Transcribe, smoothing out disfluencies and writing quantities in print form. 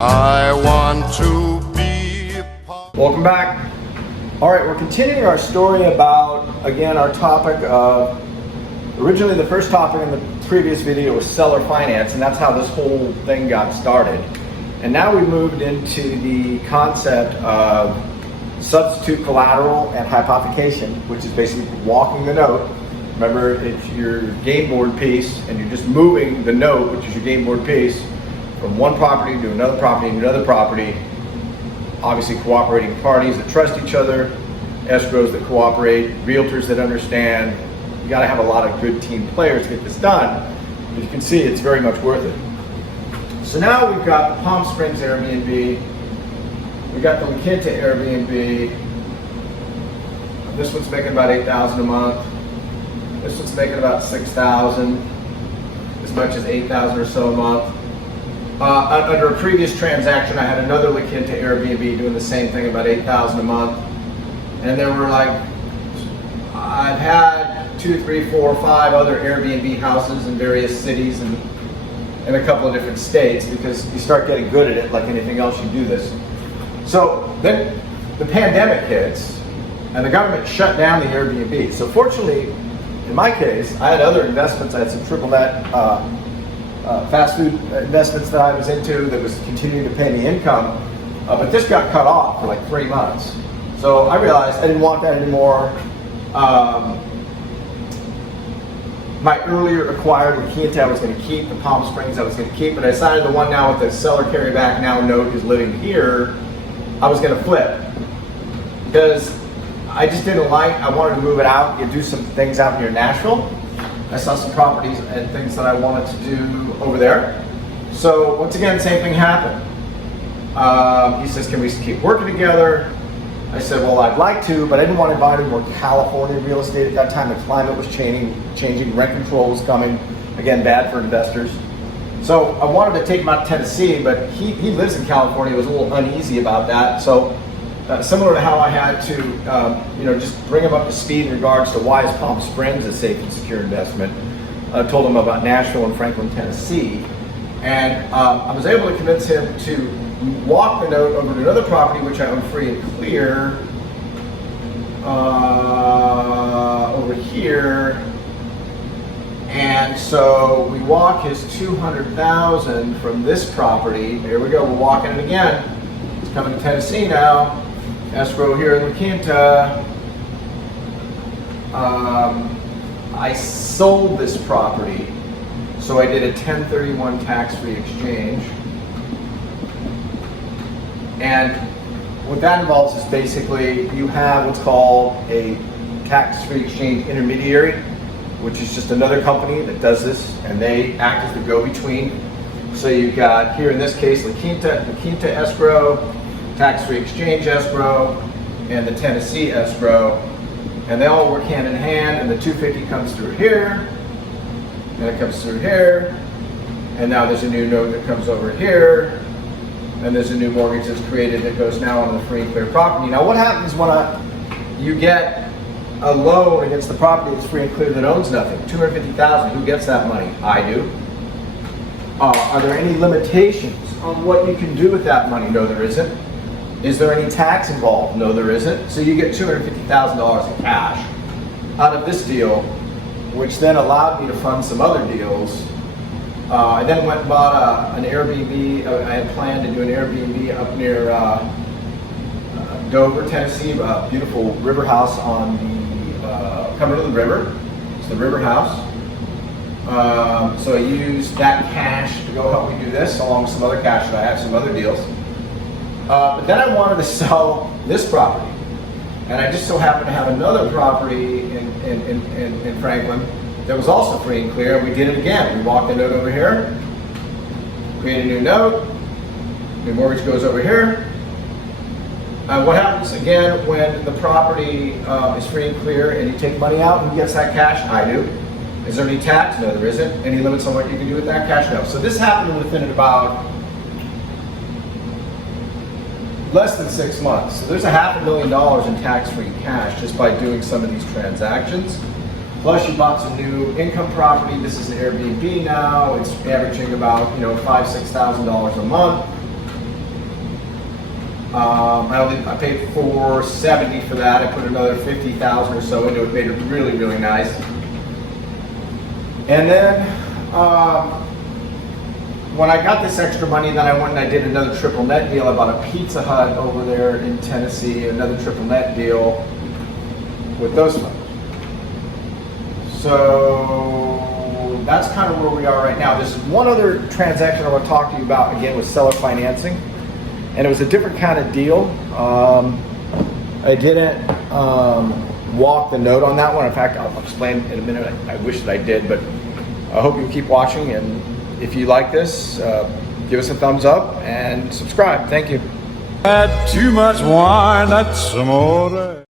I want to be Welcome back. All right, we're continuing our story about, again, our topic of, originally the first topic in the previous video was seller finance, and that's how this whole thing got started. And now we moved into the concept of substitute collateral and hypothecation, which is basically walking the note. Remember, it's your game board piece, and you're just moving the note, which is your game board piece, from one property to another property to another property. Obviously cooperating parties that trust each other, escrows that cooperate, realtors that understand. You got to have a lot of good team players to get this done. As you can see, it's very much worth it. So now we've got the Palm Springs Airbnb, we got the La Quinta Airbnb. This one's making about $8,000 a month. This one's making about $6,000, as much as $8,000 or so a month. Under a previous transaction, I had another La Quinta Airbnb doing the same thing, about $8,000 a month. And there were I've had 2, 3, 4, 5 other Airbnb houses in various cities and in a couple of different states, because you start getting good at it, like anything else, you do this. So then the pandemic hits, and the government shut down the Airbnb. So fortunately, in my case, I had other investments. I had some triple net fast food investments that I was into that was continuing to pay me income, but this got cut off for like 3 months. So I realized I didn't want that anymore. My earlier acquired La Quinta I was going to keep, the Palm Springs I was going to keep, but I decided the one now with the seller carryback now note is living here, I was going to flip, because I just didn't I wanted to move it out and do some things out near Nashville. I saw some properties and things that I wanted to do over there. So once again, same thing happened. He says, can we keep working together? I said, well, I'd like to, but I didn't want to buy any more California real estate at that time. The climate was changing, rent control was coming. Again, bad for investors. So I wanted to take him out to Tennessee, but he lives in California, was a little uneasy about that. So similar to how I had to just bring him up to speed in regards to why is Palm Springs a safe and secure investment. I told him about Nashville and Franklin, Tennessee. And I was able to convince him to walk the note over to another property, which I own free and clear, over here. And so we walk his $200,000 from this property. Here we go, we're walking it again. It's coming to Tennessee now. Escrow here in La Quinta. I sold this property, so I did a 1031 tax-free exchange. And what that involves is basically you have what's called a tax-free exchange intermediary, which is just another company that does this, and they act as the go-between. So you've got, here in this case, La Quinta escrow, tax-free exchange escrow, and the Tennessee escrow, and they all work hand in hand. And the 250 comes through here, and it comes through here, and now there's a new note that comes over here, and there's a new mortgage that's created that goes now on the free and clear property. Now what happens when you get a loan against the property that's free and clear that owns nothing? $250,000, who gets that money? I do. Are there any limitations on what you can do with that money? No, there isn't. Is there any tax involved? No, there isn't. So you get $250,000 in cash out of this deal, which then allowed me to fund some other deals. I then went and bought an Airbnb. I had planned to do an Airbnb up near Dover, Tennessee, a beautiful river house on the Cumberland River. It's the river house. So I used that cash to go help me do this, along with some other cash that I had, some other deals. But then I wanted to sell this property, and I just so happened to have another property in Franklin that was also free and clear. We did it again. We walked the note over here, create a new note, new mortgage goes over here. What happens again when the property is free and clear and you take money out? Who gets that cash? I do. Is there any tax? No, there isn't. Any limits on what you can do with that cash? No. So this happened within about less than 6 months. So there's $500,000 in tax-free cash just by doing some of these transactions. Plus you bought some new income property. This is an Airbnb now. It's averaging about $5,000 to $6,000 a month. I paid $470 for that. I put another $50,000 or so into it, made it really, really nice. And then when I got this extra money, then I went and I did another triple net deal. I bought a Pizza Hut over there in Tennessee, another triple net deal with those funds. So that's kind of where we are right now. There's one other transaction I want to talk to you about, again, with seller financing. And it was a different kind of deal. I didn't walk the note on that one. In fact, I'll explain in a minute. I wish that I did, but I hope you keep watching. And if you like this, give us a thumbs up and subscribe. Thank you. Had too much wine, that's amore.